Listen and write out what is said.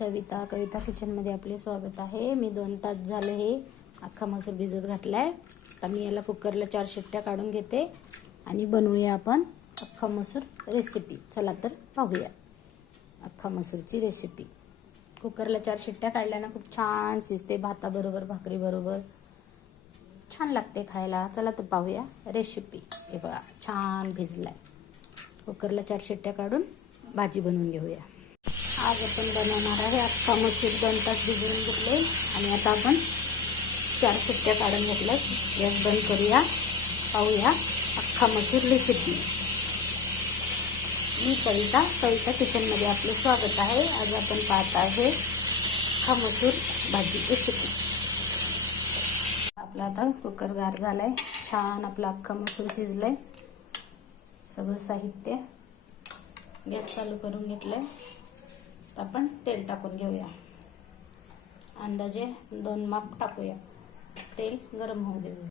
कविता किचनमध्ये आपले स्वागत आहे। मी 2 तास झाले हे अख्खा मसूर भिजत घातलाय। आता मी याला कुकरला 4 शिट्ट्या काढून घेते आणि बनवूया आपण अख्खा मसूर रेसिपी। चला तर पाहूया अख्खा मसूरची रेसिपी। कुकरला 4 शिट्ट्या काढल्यानं खूप छान शिजते, भाताबरोबर भाकरी बरोबर छान लागते खायला। चला तर पाहूया रेसिपी। हे बघा छान भिजलाय। कुकरला 4 शिट्ट्या काढून भाजी बनवून घेऊया। आज आपण बनवणार आहे अख्खा मसूर। 2 तास भिजवून घेतले आणि आता आपण 4 शिट्ट्या काढून घेतल्या। गॅस बंद करूया, पाहूया अख्खा मसूर रेसिपी। मी कविता किचनमध्ये आपले स्वागत आहे। आज आपण पाहत आहे अख्खा मसूर भाजी रेसिपी। आपला आता कुकर गार झालाय, छान आपला अख्खा मसूर शिजलाय। सगळं साहित्य गॅस चालू करून घेतलंय। आपण तेल टाकून घेऊया। अंदाजे 2 माप टाकूया। तेल गरम होऊ देऊया।